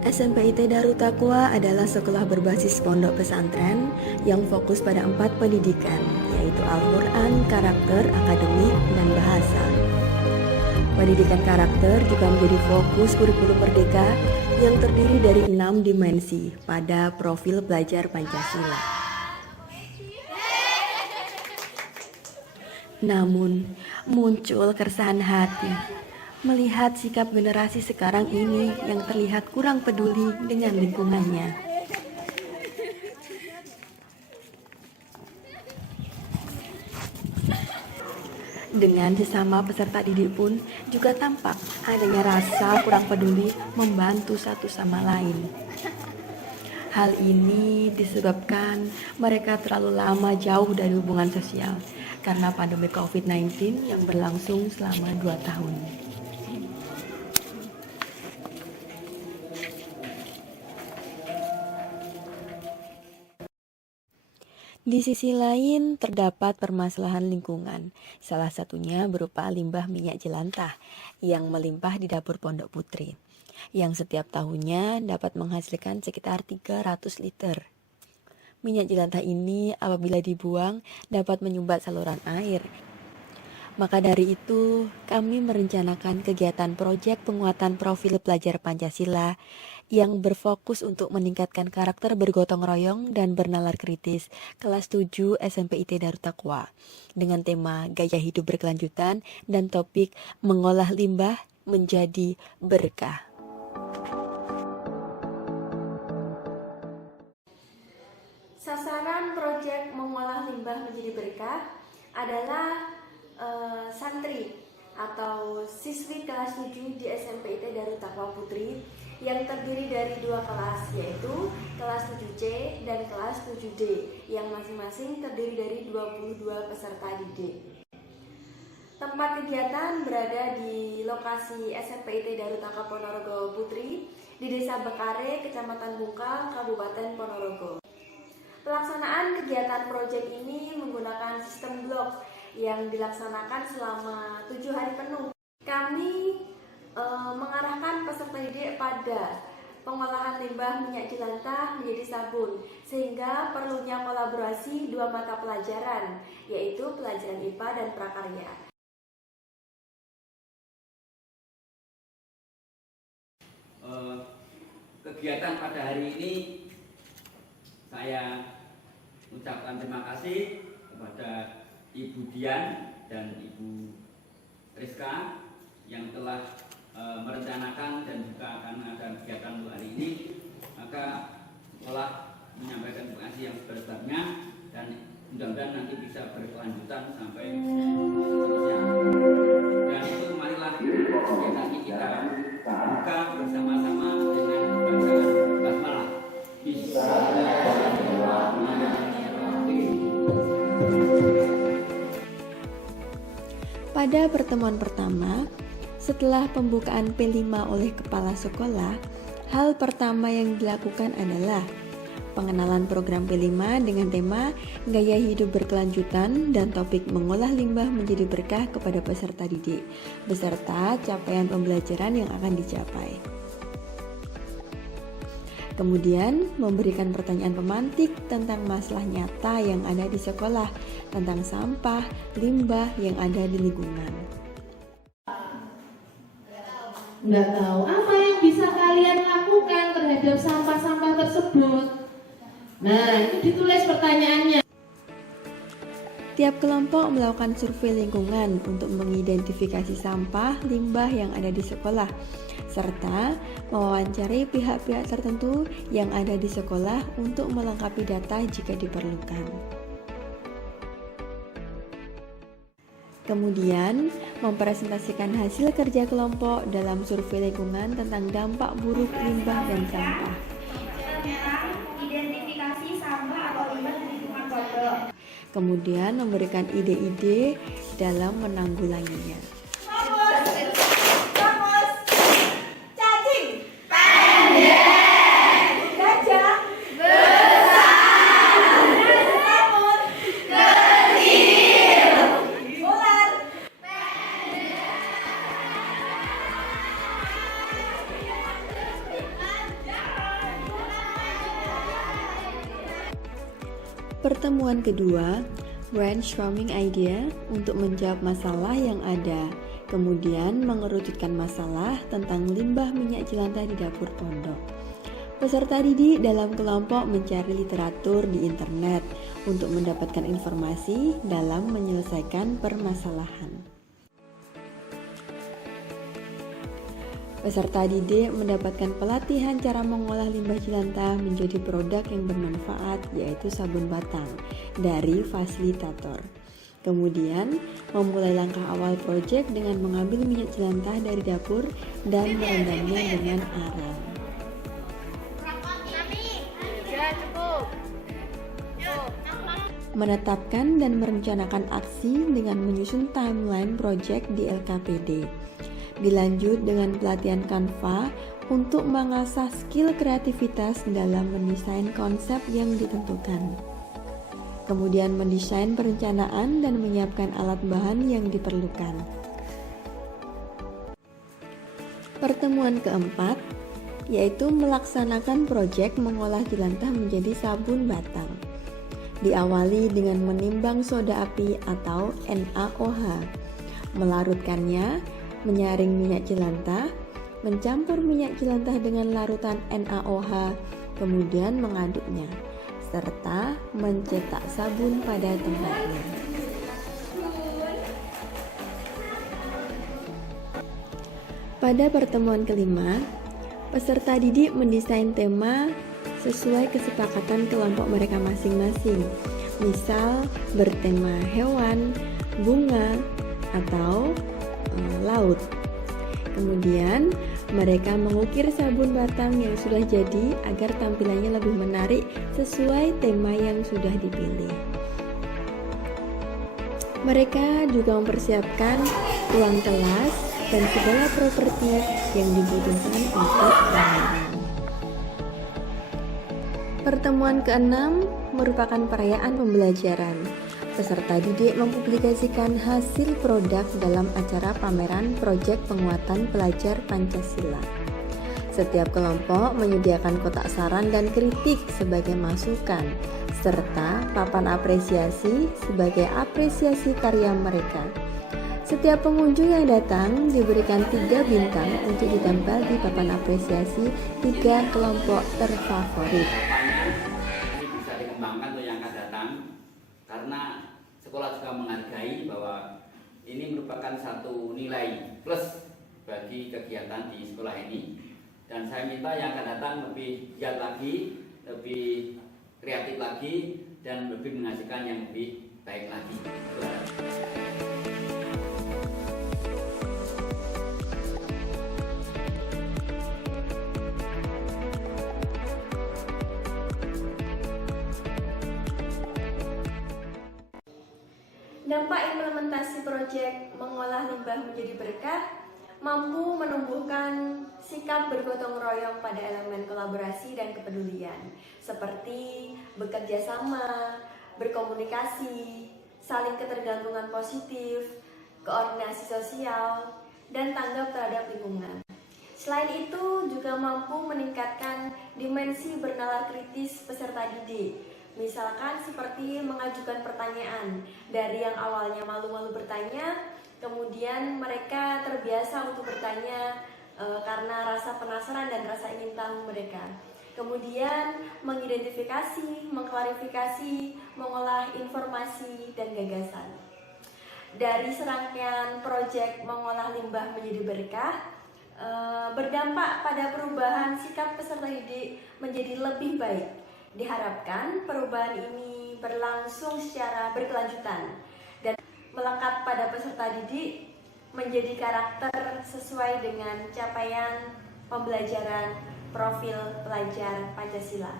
SMPIT Darut Taqwa adalah sekolah berbasis pondok pesantren yang fokus pada 4 pendidikan, yaitu Al-Quran, karakter, akademik, dan bahasa. Pendidikan karakter juga menjadi fokus kurikulum merdeka yang terdiri dari 6 dimensi pada profil pelajar Pancasila. Namun, muncul keresahan hati melihat sikap generasi sekarang ini yang terlihat kurang peduli dengan lingkungannya. Dengan sesama peserta didik pun juga tampak adanya rasa kurang peduli membantu satu sama lain. Hal ini disebabkan mereka terlalu lama jauh dari hubungan sosial karena pandemi COVID-19 yang berlangsung selama 2 tahun. Di sisi lain, terdapat permasalahan lingkungan, salah satunya berupa limbah minyak jelantah yang melimpah di dapur Pondok Putri, yang setiap tahunnya dapat menghasilkan sekitar 300 liter. Minyak jelantah ini apabila dibuang dapat menyumbat saluran air. Maka dari itu, kami merencanakan kegiatan proyek penguatan profil pelajar Pancasila yang berfokus untuk meningkatkan karakter bergotong royong dan bernalar kritis kelas 7 SMPIT Darut Taqwa dengan tema gaya hidup berkelanjutan dan topik mengolah limbah menjadi berkah. Sasaran proyek mengolah limbah menjadi berkah adalah santri atau siswi kelas 7 di SMPIT Darut Taqwa Putri yang terdiri dari 2 kelas, yaitu kelas 7C dan kelas 7D yang masing-masing terdiri dari 22 peserta didik. Tempat kegiatan berada di lokasi SMPIT Darut Taqwa Ponorogo Putri di Desa Bekare, Kecamatan Bungkal, Kabupaten Ponorogo. Pelaksanaan kegiatan proyek ini menggunakan sistem blok yang dilaksanakan selama 7 hari penuh. Kami mengarahkan peserta didik pada pengolahan limbah minyak jelantah menjadi sabun, sehingga perlunya kolaborasi 2 mata pelajaran, yaitu pelajaran IPA dan prakarya. Kegiatan pada hari ini saya ucapkan terima kasih kepada Ibu Dian dan Ibu Rizka yang telah merencanakan dan juga akan mengadakan kegiatan untuk hari ini. Maka sekolah menyampaikan terima kasih yang sebesar-besarnya dan mudah-mudahan nanti bisa berkelanjutan sampai seterusnya. Dan itu marilah kegiatan ini kita buka bersama-sama dengan bacaan basmalah. Pada pertemuan pertama, setelah pembukaan P5 oleh kepala sekolah, hal pertama yang dilakukan adalah pengenalan program P5 dengan tema gaya hidup berkelanjutan dan topik mengolah limbah menjadi berkah kepada peserta didik, beserta capaian pembelajaran yang akan dicapai. Kemudian memberikan pertanyaan pemantik tentang masalah nyata yang ada di sekolah, tentang sampah, limbah yang ada di lingkungan. Nggak tahu apa yang bisa kalian lakukan terhadap sampah-sampah tersebut. Nah, itu ditulis pertanyaannya. Tiap kelompok melakukan survei lingkungan untuk mengidentifikasi sampah, limbah yang ada di sekolah, serta mewawancari pihak-pihak tertentu yang ada di sekolah untuk melengkapi data jika diperlukan. Kemudian, mempresentasikan hasil kerja kelompok dalam survei lingkungan tentang dampak buruk limbah dan sampah. Identifikasi sampah atau limbah di lingkungan pondok. Kemudian memberikan ide-ide dalam menanggulanginya. Pertemuan kedua, brainstorming idea untuk menjawab masalah yang ada, kemudian mengerucutkan masalah tentang limbah minyak jelantah di dapur pondok. Peserta didik dalam kelompok mencari literatur di internet untuk mendapatkan informasi dalam menyelesaikan permasalahan. Peserta didik mendapatkan pelatihan cara mengolah limbah jelantah menjadi produk yang bermanfaat, yaitu sabun batang, dari fasilitator. Kemudian, memulai langkah awal proyek dengan mengambil minyak jelantah dari dapur dan merendamnya dengan arang. Menetapkan dan merencanakan aksi dengan menyusun timeline proyek di LKPD. Dilanjut dengan pelatihan Canva untuk mengasah skill kreativitas dalam mendesain konsep yang ditentukan. Kemudian mendesain perencanaan dan menyiapkan alat bahan yang diperlukan. Pertemuan keempat, yaitu melaksanakan proyek mengolah jelantah menjadi sabun batang. Diawali dengan menimbang soda api atau NaOH, melarutkannya, menyaring minyak jelantah, mencampur minyak jelantah dengan larutan NaOH, kemudian mengaduknya, serta mencetak sabun pada tempatnya. Pada pertemuan kelima, peserta didik mendesain tema sesuai kesepakatan kelompok mereka masing-masing. Misal bertema hewan, bunga, atau laut. Kemudian mereka mengukir sabun batang yang sudah jadi agar tampilannya lebih menarik sesuai tema yang sudah dipilih. Mereka juga mempersiapkan ruang kelas dan segala properti yang dibutuhkan untuk pameran. Pertemuan keenam merupakan perayaan pembelajaran. Peserta didik mempublikasikan hasil produk dalam acara pameran proyek penguatan pelajar Pancasila. Setiap kelompok menyediakan kotak saran dan kritik sebagai masukan, serta papan apresiasi sebagai apresiasi karya mereka. Setiap pengunjung yang datang diberikan 3 bintang untuk ditempel di papan apresiasi 3 kelompok terfavorit. Ini bisa dikembangkan untuk yang akan datang, karena sekolah juga menghargai bahwa ini merupakan satu nilai plus bagi kegiatan di sekolah ini. Dan saya minta yang akan datang lebih giat lagi, lebih kreatif lagi, dan lebih menghasilkan yang lebih baik lagi. Dampak implementasi proyek mengolah limbah menjadi berkah mampu menumbuhkan sikap bergotong royong pada elemen kolaborasi dan kepedulian, seperti bekerja sama, berkomunikasi, saling ketergantungan positif, koordinasi sosial, dan tanggap terhadap lingkungan. Selain itu, juga mampu meningkatkan dimensi bernalar kritis peserta didik. Misalkan seperti mengajukan pertanyaan dari yang awalnya malu-malu bertanya, kemudian mereka terbiasa untuk bertanya karena rasa penasaran dan rasa ingin tahu mereka. Kemudian mengidentifikasi, mengklarifikasi, mengolah informasi dan gagasan. Dari serangkaian proyek mengolah limbah menjadi berkah, berdampak pada perubahan sikap peserta didik menjadi lebih baik. Diharapkan perubahan ini berlangsung secara berkelanjutan dan melekat pada peserta didik menjadi karakter sesuai dengan capaian pembelajaran profil pelajar Pancasila.